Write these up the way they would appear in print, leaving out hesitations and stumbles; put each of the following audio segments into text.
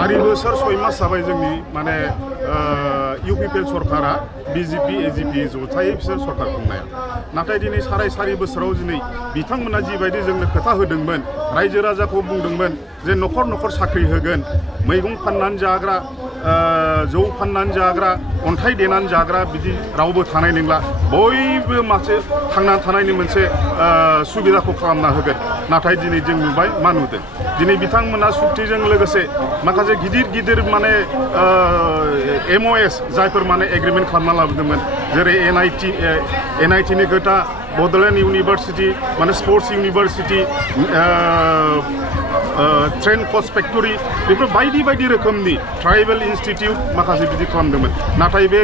4 बोसोर 6 मास जाबाय जोंनि माने इउपिपिएल सरकारा बिजेपि एजिपि जथायै बिसोर सरकार खुंनाया नाथाय दिनै 4.5 बोसोराव दिनै बिथांमोना जिबायदि जोंनो खोथा होदोंमोन रायजो राजाखौ बुंदोंमोन जे न'खर न'खर साख्रि होगोन मैगं फाननानै जाग्रा जौ फाननानै जाग्रा अन्थाइ देनानै जाग्रा बिदि रावबो थानाय नंला बयबो मासे थांना थानायनि मोनसे सुबिदाखौ खालामना होगोन नाथाय दिनै जों नुबाय मा नुदों दिनै बिथांमोना सुक्तिजों लोगोसे माखासे गिदिर माने MOS जायफोर माने एग्रिमेन्ट खालामना लाबोदोंमोन जेरै NIT नि खोथा बड'लेण्ड इउनिभार्सिटि माने स्पर्ट्स इउनिभार्सिटि ट्रेन कच फेक्टरि बेफोर बायदि रोखोमनि ट्राइबेल इन्स्टिट्यूट माखासे बिदि खालामदोंमोन नाथाय बे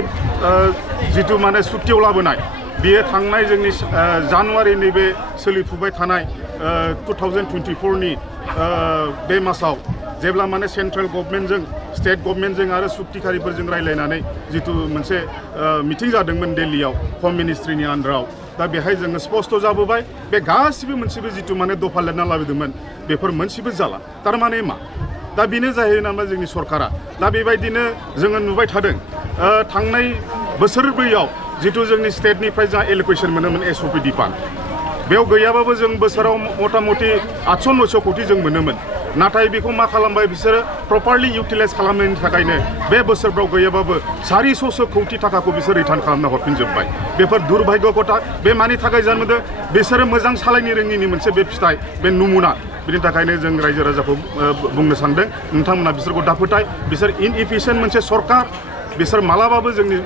जिथु माने सुक्तियाव लाबोनाय बेयो थांनाय जोंनि जानुवारिनि बे सोलिफुबाय थानाय 2024 नि बे मासाव जेब्ला माने सेन्ट्रेल गभर्नमेन्टजों स्टेट गभर्नमेन्टजों आरो सुक्तिखारिफोरजों रायलायनानै जिथु मोनसे मिटिं जादोंमोन दिल्लीयाव हम मिनिस्ट्रिनि आन्डाराव दा बेहाय जोङो स्पष्ट जाबोबाय बे गासिबो मोनसेबो जिथु माने दफा लिरना लाबोदोंमोन बेफोर मोनसेबो जाला थारमाने मा दा बेनो जाहैयो नामा जोंनि सरकारा दा बेबायदिनो जोङो नुबाय थादों थांनाय बोसोरब्रैयाव जिथु जोंनि स्टेटनिफ्राय जा एल'केशन मोनोमोन SOPD फान्ड बेयाव गैयाबाबो जों बोसोराव मथा मथि 800-900 कोटि जों मोनोमोन नाथाय बेखौ मा खालामबाय बिसोरो प्रपारलि इउटिलाइज खालामनायनि थाखायनो बे बोसोरफ्राव गैयाबाबो 400 कोटि थाखाखौ बिसोर रिटार्न खालामना हरफिनजोब्बाय बेफोर दुर्भाग्य कथा बे मानि थाखाय जानो मोनदों बिसोरो मोजां सालायनो रोङिनि मोनसे बे फिथाइ बे नमुना बिनि थाखायनो जों रायजो राजाखौ बुंनो सानदों नोंथांमोना बिसोरखौ दाफोथाय बिसोर इनएफिशिएन्ट मोनसे सरकार बिसोर मालाबाबो जोंनि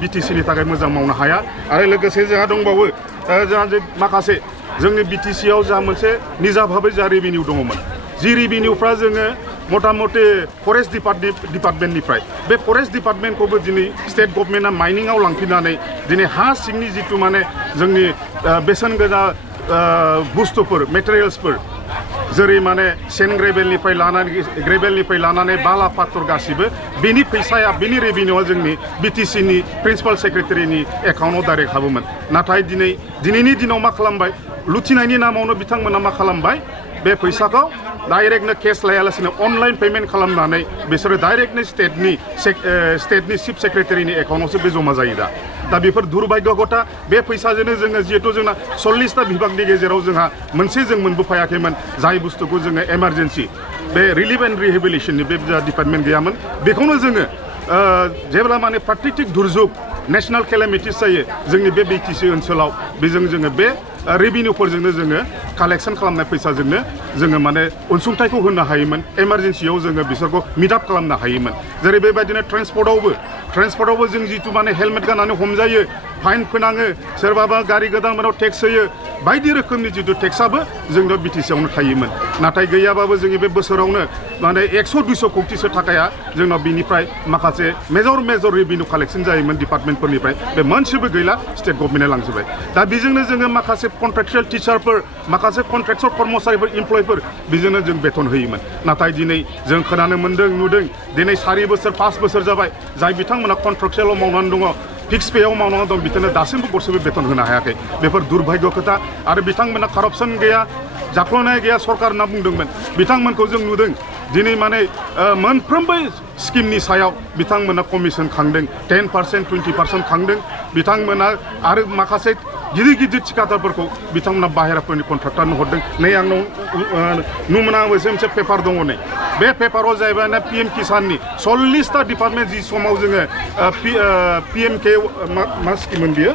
BTC नि थाखाय मोजां मावनो हाया आरो लोगोसे जोंहा दंबावो जोंहा माखासे जोंनि BTC आव जा मोनसे निजा भाबै जा रेभिनिउ दङमोन जि रेभिनिउफ्रा जोङो मथा मथि फरेस्ट डिपार्टमेन्टनिफ्राय बे फरेस्ट डिपार्टमेन्टखौबो दिनै स्टेट गभर्नमेन्टआ माइनिंआव लांफिननानै दिनै हा सिंनि जिथु माने जोंनि बेसेन गोसा बुस्थुफोर मेटेरियेल्सफोर जेरै माने सेन ग्रेभेलनिफ्राय लानानै बाला पाथर गासिबो बेनि फैसाया बेनि रेभिनिउआ जोंनि BTC नि प्रिन्सिपाल सेक्रेटारिनि एकाउन्टआव डाइरेक्ट हाबोमोन नाथाय दिनैनि दिनाव मा खालामबाय लुथिनायनि नामावनो बिथांमोना मा खालामबाय बे फैसाखौ डाइरेक्टनो केस लायालासिनो अनलाइन पेमेन्ट खालामनानै बिसोरो डाइरेक्टनो स्टेटनि चिफ सेक्रेटारिनि एकाउन्टआवसो बे जमा जायो दा बेफोर दुर्भाग्य कथा बे फैसाजोंनो जोङो जिहेतु जोंना 40टा बिभागनि गेजेराव जोंहा मोनसे जों मोनबोफायाखैमोन जाय बुस्थुखौ जोङो एमारजेन्सि बे रिलिफ एन्ड रिहेबिलिटेसननि बे डिपार्टमेन्ट गैयामोन बेखौनो जोङो जेब्ला माने प्राकृतिक दुर्जुग नेशनेल केलेमिटिस जायो जोंनि बे BTC ओनसोलाव बेजों जोङो बे रेभिनिउफोरजोंनो जोङो कालेक्शन खालामनाय फैसाजोंनो जोङो माने अनसुंथाइखौ होनो हायोमोन एमारजेन्सियाव जोङो बिसोरखौ मिटआप खालामनो हायोमोन जेरै बेबायदिनो ट्रेन्सपर्टआवबो जों जिथु माने हेलमेट गाननानै हमजायो फाइन फोनाङो सोरबाबा गारि गोदानफोराव टेक्स होयो बायदि रोखोमनि जिथु टेक्सआबो जोंनाव BTC आवनो थायोमोन नाथाय गैयाबाबो जोंनि बे बोसोरावनो माने 100-200 कोटिसो थाखाया जोंनाव बिनिफ्राय माखासे मेजर रेभिनिउ कालेक्शन जायोमोन डिपार्टमेन्टफोरनिफ्राय बे मोनसेबो गैला स्टेट गभर्नमेन्टआ लांजोबबाय दा बेजोंनो जोङो माखासे कन्ट्रेक्चुएल टिचारफोर माखासे कन्ट्रेक्चर कर्मचारिफोर इमप्लयफोर बेजोंनो जों बेथन होयोमोन नाथाय दिनै जों खोनानो मोन्दों नुदों दिनै 4 बोसोर 5 बोसोर जाबाय जाय बिथांमोना कन्ट्रेक्चुएलाव मावनानै दङ फिक्स पेआव मावनानै दं बिथांनो दासिमबो गरसेबो बेथन होनो हायाखै बेफोर दुर्भाग्य खोथा आरो बिथांमोना कारापसन गैया जाख्ल'नाय गैया सरकार होनना बुंदोंमोन बिथांमोनखौ जों नुदों दिनै माने मोनफ्रोमबो स्किमनि सायाव बिथांमोना कमिसन खांदों 10% 20% खांदों बिथांमोना आरो माखासे गिदिर थिखादारफोरखौ बिथांमोना बाहेराफोरनि कन्ट्राक्टरनो हरदों नै आंनाव नुमोना मोनसे पेपार दङ नै बे पेपाराव जाहैबाय PM किसाननि 40टा डिपार्टमेन्ट जि समाव जोङो PMK मा स्किममोन बियो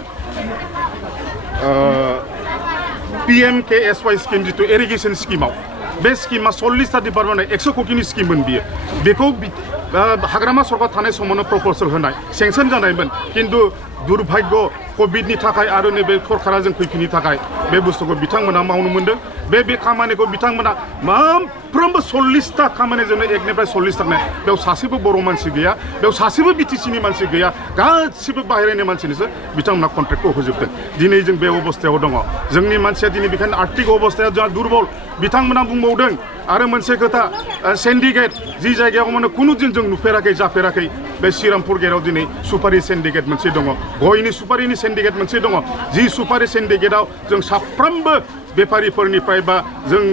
PMKSY स्किम जिथु इरिगेसन स्किमाव बे स्किमा 40टा डिपार्टमेन्ट 100 कोटिनि स्किममोन बियो बेखौ हाग्रामा सरकार थानाय समावनो प्रप'जाल होनाय सेंसन जानायमोन खिन्थु दुर्भाग्य कभिडनि थाखाय आरो नैबे सरकारा जों फैफिननि थाखाय बे बुस्थुखौ बिथांमोना मावनो मोन्दों बे खामानिखौ बिथांमोना मोनफ्रोमबो 40टा खामानिजोंनो 1निफ्राय 40 थांनाय बेयाव सासेबो बर' मानसि गैया बेयाव सासेबो BTC नि मानसि गैया गासिबो बाहेरानि मानसिनिसो बिथांमोना कन्ट्रेक्टखौ होजोबदों दिनै जों बे अबस्थायाव दङ जोंनि मानसिया दिनै बेखायनो आर्थिक अबस्थाया जोंहा दुर्बल बिथांमोना बुंबावदों आरो मोनसे खोथा सिन्डिकेट जि जायगायाव माने खुनु दिन जों नुफेराखै जाफेराखै बे श्रीरामपुर गेटआव दिनै सुपारि सिन्डिकेट मोनसे दङ गयनि सुपारिनि सिन्डिकेट मोनसे दङ जि सुपारि सिन्डिकेटआव जों साफ्रोमबो बेफारिफोरनिफ्राय बा जों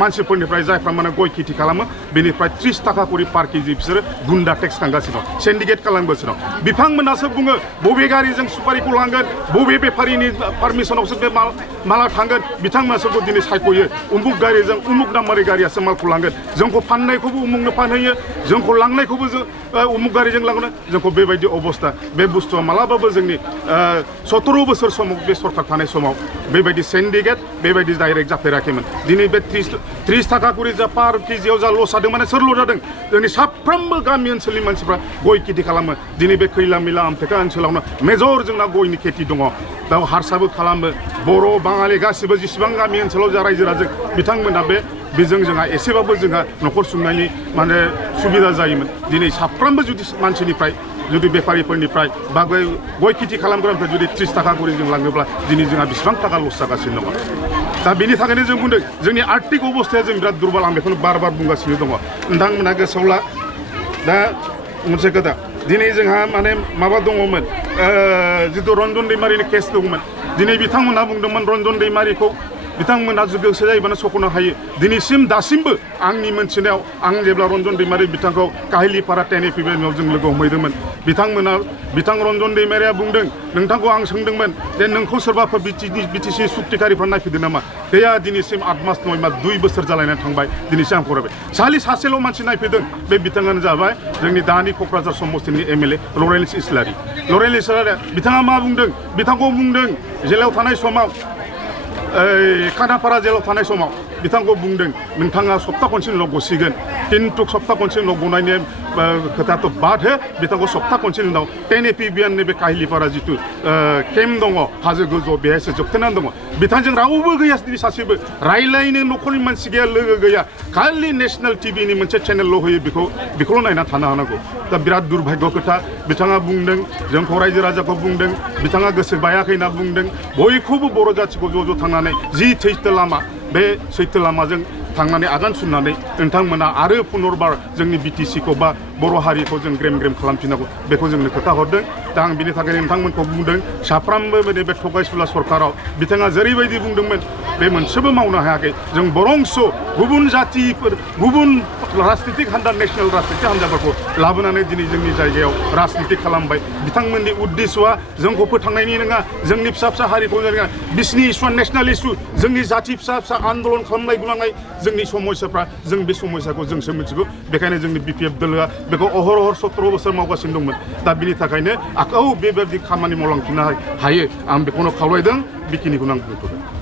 मानसिफोरनिफ्राय जायफ्रा माने गय खेथि खालामो बेनिफ्राय 30 थाखा करि पार केजि बिसोरो गुन्दा टेक्स खांगासिनो दं सिन्डिकेट खालामगासिनो दं बिथांमोनासो बुङो बबे गारिजों सुपारिखौ लांगोन बबे बेफारिनि पारमिसनावसो बे माला थांगोन बिथांमोनासो दिनै सायख'यो उमुक गारिजों उमुक नाम्बारि गारियासो मालखौ लांगोन जोंखौ फाननायखौबो उमुकनो फानहैयो जोंखौ लांनायखौबो उमुक गारिजों लांनो जोंखौ बेबायदि अबस्था बे बुस्थुआ मालाबाबो जोंनि 17 बोसोर समाव बे सरकार थानाय समाव बेबायदि सिन्डिकेट बेबायदि डाइरेक्ट जाफेराखैमोन दिनै बे 30 थाखा करि जा पार केजियाव जा लस जादों माने सोर लस जादों जोंनि साफ्रोमबो गामि ओनसोलनि मानसिफ्रा गय खेथि खालामो दिनै बे खैला मिला आमथेखा ओनसोलावनो मेजर जोंना गयनि खेथि दङ दा हारसाबो खालामो बर' बाङालि गासिबो जेसेबां गामि ओनसोलाव जा रायजो राजा बिथांमोना बेजों जोंहा एसेबाबो जोंहा न'खर सुंनायनि माने सुबिदा जायोमोन दिनै साफ्रोमबो जुदि मानसिनिफ्राय जुदि बेफारिफोरनिफ्राय बा गय खेथि खालामग्रानिफ्राय जुदि 30 थाखा करि जों लाङोब्ला दिनै जोंहा बेसेबां थाखा लस जागासिनो दङ दा बेनि थाखायनो जों बुंदों जोंनि आर्थिक अबस्थाया जों बिराद दुरबल आं बेखौनो बार बुंगासिनो दङ नोंथांमोना गोसोआव ला दा मोनसे खोथा दिनै जोंहा माने माबा दङमोन जितु रन्जन दैमारिनि केस दङमोन दिनै बिथांमोनहा बुंदोंमोन रन्जन दैमारिखौ बिथांमोना गोसो जायोबानो सख'नो हायो दिनैसिम दासिमबो आंनि मोनथिनायाव आं जेब्ला रन्जन दैमारि बिथांखौ काहिलिपारा 10 जों लोगो हमहैदोंमोन बिथां रन्जन दैमारिया बुंदों नोंथांखौ आं सोंदोंमोन जे नोंखौ सोरबाफोर बिटिसि सुक्तिकारिफ्रा नायफैदों नामा गैया दिनैसिम 8 मास 9 मास 2 बोसोर जालायनानै थांबाय दिनैसिम आं फरायबाय सासेल' मानसि नायफैदों बे बिथाङानो जाबाय जोंनि दानि क'क्राझार समस्तिनि MLA लरेन्स इस्लारि बिथाङा मा बुंदों बिथांखौ बुंदों जेलाव थानाय समाव खानापारा जेलाव थानाय समाव बिथांखौ बुंदों नोंथाङा सप्ता खनसेल' गसिगोन खिन्थु सप्ता खनसेल' गनायनि खोथाथ' बाद हो बिथांखौ सप्ता खनसेल' उनाव 10 APBN बे काहिलिपारा जितु केम्प दङ हाजो गोजौआव बेहायसो जोबथेनानै दङ बिथांजों रावबो गैया दिनै सासेबो रायलायनो न'खरनि मानसि गैया लोगो गैया खालि नेसनेल टिभिनि मोनसे चेनेलल' होयो बेखौल' नायना थानो हानांगौ दा बिराद दुर्भाग्य खोथा बिथाङा बुंदों जोंखौ रायजो राजाखौ बुंदों बिथाङा गोसो बायाखै होनना बुंदों बयखौबो बर' जाथिखौ ज' थांनानै जि सैथो लामा बे सैथो लामाजों थांनानै आगान सुरनानै नोंथांमोना आरो पुनर्बार जोंनि BTC-खौ बा बर' हारिखौ जों ग्रेम खालामफिननांगौ बेखौ जोंनो खोथा हरदों दा आं बिनि थाखायनो नोंथांमोनखौ बुंदों साफ्रोमबो बे थगायसुला सरकाराव बिथाङा जेरैबायदि बुंदोंमोन बे मोनसेबो मावनो हायाखै जों बरंस' गुबुन जातिफोर गुबुन राजनितिक हान्जा नेसनेल राजनितिक हान्जाफोरखौ लाबोनानै दिनै जोंनि जायगायाव राजनिति खालामबाय बिथांमोननि उद्देश्यआ जोंखौ फोथांनायनि नङा जोंनि फिसा हारिखौ नङा बिसिनि इस्यु नेसनेल इस्यु जोंनि जाति फिसा आन्दलन खालामनाय गुलांनाय जोंनि समस्याफ्रा जों बे समस्याखौ जोंसो मिथिगौ बेखायनो जोंनि BPF दोलोआ बेखौ अहरह 17 बोसोर मावगासिनो दंमोन दा बिनि थाखायनो बेबायदि खामानि मावलांफिननो हायो आं बेखौनो खावलायदों बेखिनिखौनो आं बुंथ'बाय